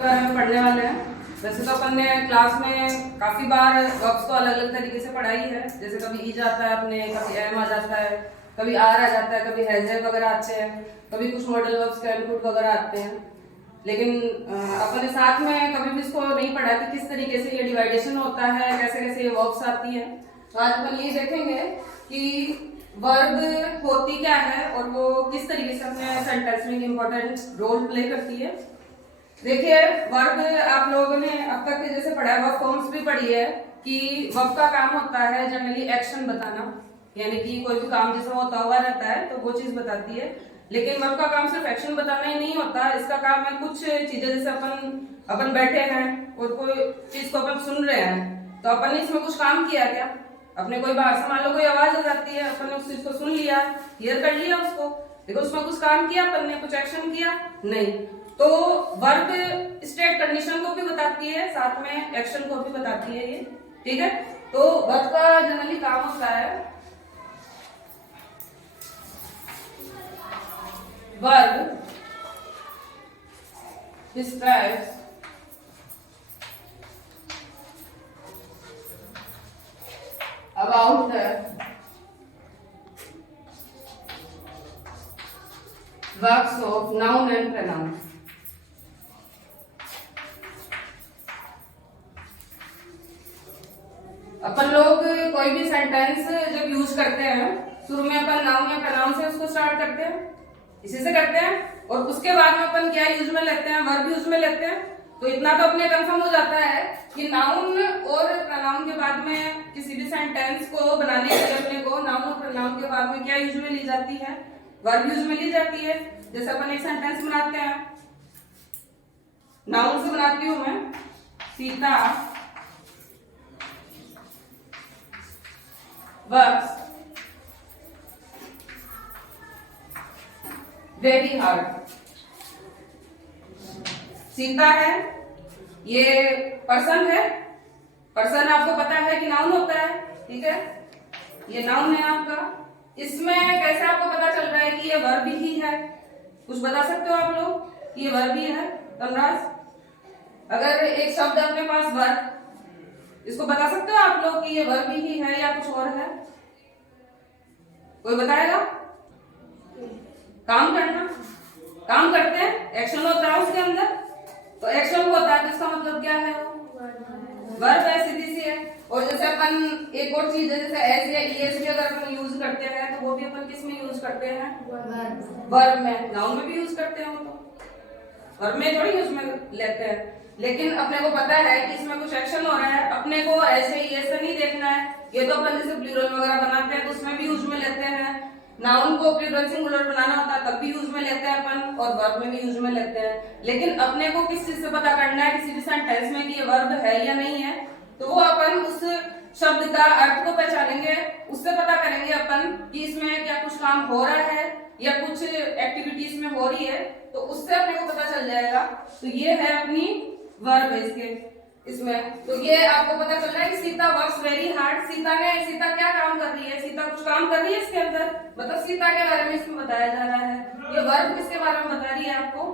पढ़ने वाले हैं। वैसे तो अपन ने क्लास में काफी बार वर्ब्स को अलग अलग तरीके से पढ़ाई है, जैसे कभी ईज आता है अपने, कभी एम आ जाता है, कभी आर आ जाता है, कभी हैज वगैरह आते हैं, कभी कुछ मॉडल वर्ब्स कैन कुड वगैरह आते हैं। लेकिन अपन ने साथ में कभी भी इसको नहीं पढ़ा कि किस तरीके से ये डिवाइडेशन होता है, कैसे कैसे ये वर्ब्स आती है। तो आज अपन ये देखेंगे कि वर्ब होती क्या है और वो किस तरीके से अपने सेंटेंस में इंपॉर्टेंट रोल प्ले करती है। देखिए, वर्ब आप लोगों ने अब तक जैसे पढ़ा है, वर्ब फॉर्म्स भी पढ़ी है कि वर्ब का काम होता है जनरली एक्शन बताना, यानी कि कोई भी काम जैसे होता हुआ रहता है तो वो चीज बताती है। लेकिन वर्ब का काम सिर्फ एक्शन बताना ही नहीं होता, इसका काम है कुछ चीजें, जैसे अपन बैठे हैं और कोई चीज को अपन सुन रहे हैं, तो अपन ने इसमें कुछ काम किया क्या? अपने कोई बाहर से मान लो कोई आवाज आ जाती है, अपन ने उस चीज को सुन लिया, हियर कर लिया उसको, लेकिन उसमें कुछ काम किया अपन ने, कुछ एक्शन किया नहीं। तो वर्ब स्टेट कंडीशन को भी बताती है, साथ में एक्शन को भी बताती है ये, ठीक है। तो वर्ब का जनरली काम होता है, verb describes about the works of noun and pronoun। अपन लोग कोई भी सेंटेंस जब यूज करते हैं, शुरू में अपन नाउन या प्रोनाउन से उसको स्टार्ट करते हैं, इसी से करते हैं, और उसके बाद में अपन क्या यूज में लेते हैं? वर्ब यूज में लेते हैं। तो इतना तो अपने कंफर्म हो जाता है कि नाउन और प्रोनाउन के बाद में किसी भी सेंटेंस को बनाने के लिए अपने को नाउन और प्रोनाउन के बाद में क्या यूज में ली जाती है? वर्ब यूज में ली जाती है। जैसे अपन एक सेंटेंस बनाते हैं, नाउन से बनाती हूं मैं, Sita works very hard. Sita है, ये पर्सन है, पर्सन आपको पता है कि नाउन होता है, ठीक है, ये नाउन है आपका। इसमें कैसे आपको पता चल रहा है कि ये वर्ब ही है? कुछ बता सकते हो आप लोग कि ये वर्ब ही है? तमराज, अगर एक शब्द अपने पास वर्ब, इसको बता सकते हो आप लोग कि ये वर्ब ही है या कुछ और है? कोई बताएगा? काम करना, काम करते हैं, एक्शन होता है उसके अंदर, तो एक्शन होता है तो इसका मतलब क्या है? वो वर्ब है, सीधी सी है। और जैसे अपन एक और चीज है, जैसे एस या ईएस भी अगर अपन यूज करते हैं तो वो भी अपन किस में यूज करते हैं? वर्ब में। नाउन में भी यूज करते हैं, वो तो वर्ब में थोड़ी यूज में लेते हैं। लेकिन अपने को पता है कि इसमें कुछ एक्शन हो रहा है, अपने को ऐसे ईएस से नहीं देखना है। ये तो अपन जैसे प्लूरल वगैरह बनाते हैं तो उसमें भी यूज में लेते हैं। नाउन को प्लूरल सिंगुलर बनाना होता है तब भी यूज में लेते हैं अपन, और वर्ब में भी यूज में लेते हैं। लेकिन अपने को किस चीज से पता करना है किसी भी सेंटेंस में कि ये वर्ब है या नहीं है? तो वो अपन उस शब्द का अर्थ को पहचानेंगे, उससे पता करेंगे अपन कि इसमें क्या कुछ काम हो रहा है या कुछ एक्टिविटीज में हो रही है, तो उससे अपने को पता चल जाएगा। तो ये है अपनी वर्ब है इसमें। तो ये आपको पता चल रहा है कि Sita works very hard. Sita क्या काम कर रही है? सीता कुछ काम कर रही है इसके अंदर, मतलब सीता के बारे में इसमें बताया जा रहा है। ये वर्ब किसके बारे में बता रही है आपको?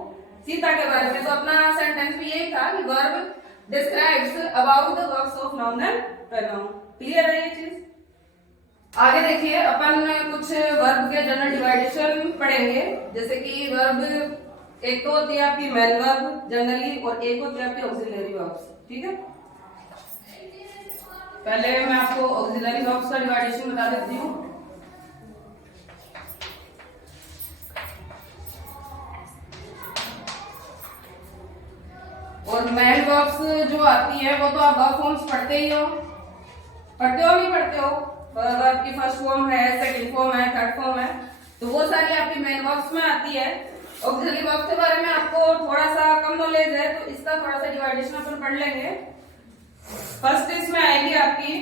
सीता के बारे में। तो अपना सेंटेंस भी यही था कि verb describes about the works of noun and pronoun. Clear है ये चीज? आगे देखिए, अपन कुछ वर्ब के जनरल डिवाइडेशन पढ़ेंगे, जैसे कि वर्ब एक तो होती है आपकी मेन वर्ब जनरली, और एक होती है आपकी ऑक्सिलरी वर्ब्स, ठीक है। पहले मैं आपको ऑक्सिलरी वर्ब्स का डिवाइडेशन बता देती हूँ। और मेन वर्ब्स जो आती है वो तो आप वर्ब फॉर्म्स पढ़ते ही हो, नहीं पढ़ते हो? वर्ब की फर्स्ट फॉर्म है, सेकंड फॉर्म है, थर्ड फॉर्म है, तो वो सारी आपकी मेन वर्ब्स में आती है। ऑक्सिलरी वर्ब्स के बारे में आपको थोड़ा सा कम नॉलेज है, तो इसका थोड़ा सा डिवाइडेशन अपन पढ़ लेंगे। फर्स्ट इसमें आएगी आपकी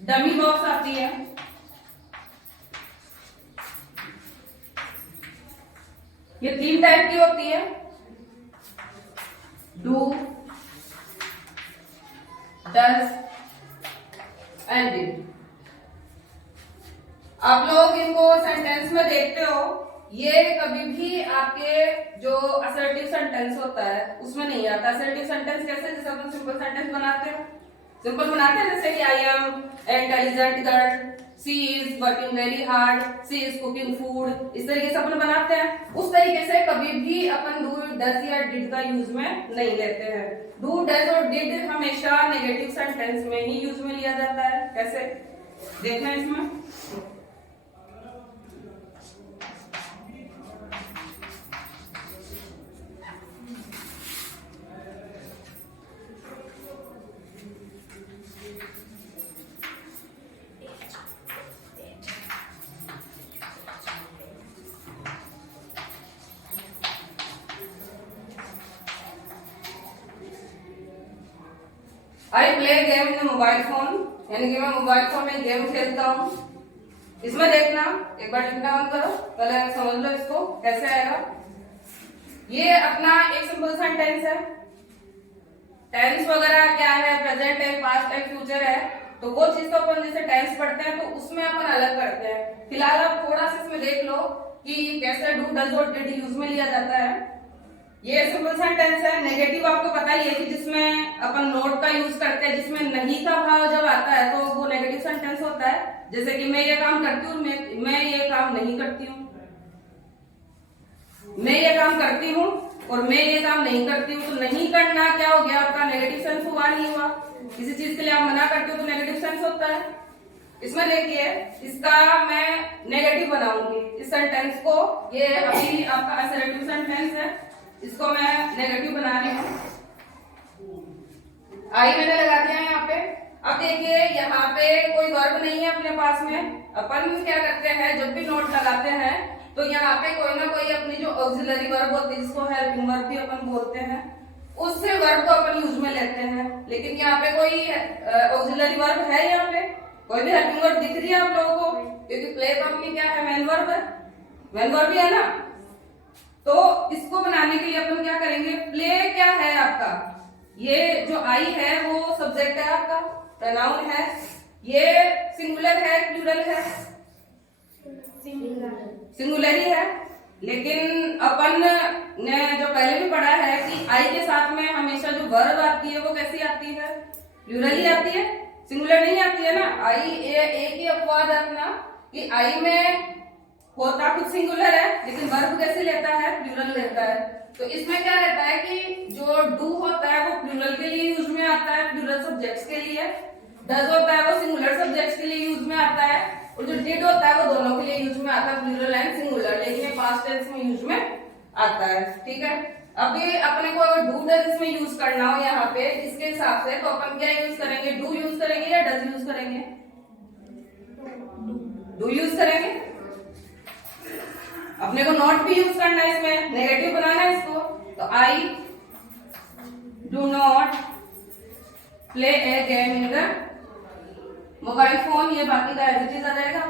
डमी वर्ब्स आती है। ये 3 टाइप की होती है, डू, डज एंड डिड। आप लोग इनको सेंटेंस में देखते हो ये कभी भी आपके जो असर्टिव सेंटेंस होता है उसमें नहीं आता। असर्टिव सेंटेंस कैसे, जैसे अपन सिंपल सेंटेंस बनाते हैं, सिंपल बनाते हैं जैसे कि I am intelligent girl, she is working very hard, she is cooking food, इस तरीके से अपन बनाते हैं। उस तरीके से कभी भी अपन डू, डज या डिड का यूज में नहीं लेते हैं। डू, डज और डिड हमेशा नेगेटिव सेंटेंस में ही यूज में लिया जाता है। कैसे देखना है इसमें, I play game in mobile phone, यानी कि मैं मोबाइल फोन में गेम खेलता हूँ। इसमें देखना, एक बार लिखना बंद करो, पहले समझ लो इसको कैसे आएगा। ये अपना एक सिंपल सेंटेंस है। टेंस वगैरह क्या है, प्रेजेंट है, पास्ट है, फ्यूचर है, तो वो चीज तो अपन जैसे टेंस पढ़ते हैं तो उसमें अपन अलग करते हैं। फिलहाल आप थोड़ा सा इसमें देख लो कि कैसे डू, डज और डिड यूज में लिया जाता है। ये सिंपल सेंटेंस है। नेगेटिव आपको पता ही है कि जिसमें अपन नोट का यूज करते हैं, जिसमें नहीं का भाव जब आता है तो वो नेगेटिव सेंटेंस होता है। जैसे कि मैं ये काम करती हूँ, मैं ये काम नहीं करती हूँ। मैं ये काम करती हूँ और मैं ये काम नहीं करती हूँ, तो नहीं करना क्या हो गया आपका, नेगेटिव सेंस हुआ नहीं हुआ। किसी चीज के लिए आप मना करते हो तो नेगेटिव सेंस होता है। इसमें देखिए, इसका मैं नेगेटिव बनाऊंगी इस सेंटेंस को। ये अभी आपका असर्टिव सेंटेंस है, इसको मैं नेगेटिव बना रही हूँ। आई मैंने लगा दिया है यहाँ पे। अब देखिए यहाँ पे कोई वर्ब नहीं है अपने पास में। अपन क्या करते हैं, जब भी नोट लगाते हैं तो यहाँ पे कोई ना कोई अपनी जो ऑक्सिलरी वर्ब होती है, जिसको हेल्पिंग वर्ब भी अपन बोलते हैं, उससे वर्ब को अपन यूज में लेते हैं। लेकिन यहाँ पे कोई ऑक्सिलरी वर्ब है, यहाँ पे कोई भी हेल्पिंग वर्ब दिख रही है आप लोगों को? क्योंकि प्ले तो अपनी क्या है, मेन वर्ब है, मेन वर्ब ही है ना। तो इसको बनाने के लिए अपन क्या करेंगे, प्ले क्या है आपका, ये जो आई है वो सब्जेक्ट है आपका, प्रोनाउन है। ये सिंगुलर है, प्लूरल है, सिंगुलर ही है। लेकिन अपन ने जो पहले भी पढ़ा है कि आई के साथ में हमेशा जो वर्ब आती है वो कैसी आती है, प्लूरल ही आती है, सिंगुलर नहीं आती है ना। आई एक ही अपवाद रखना कि आई में होता कुछ सिंगुलर है लेकिन वर्ब कैसे लेता है, प्लूरल लेता है। तो इसमें क्या रहता है कि जो डू होता है वो प्लूरल के लिए यूज में आता है, प्लूरल सब्जेक्ट्स के लिए। डज होता है वो सिंगुलर सब्जेक्ट्स के लिए यूज में आता है, और जो डिड होता है वो दोनों के लिए यूज में आता है, प्लूरल एंड सिंगुलर, लेकिन ये पास्ट टेंस में यूज में आता है। ठीक है, अभी अपने को अगर डू डज इसमें यूज करना हो यहाँ पे इसके हिसाब से, तो अपन क्या यूज करेंगे, डू यूज करेंगे या डज यूज करेंगे? डू यूज करेंगे। अपने को नॉट भी यूज करना है, इसमें नेगेटिव बनाना है इसको, तो I do not play A game in the mobile phone, ये बाकी का एज इट इज आ जाएगा।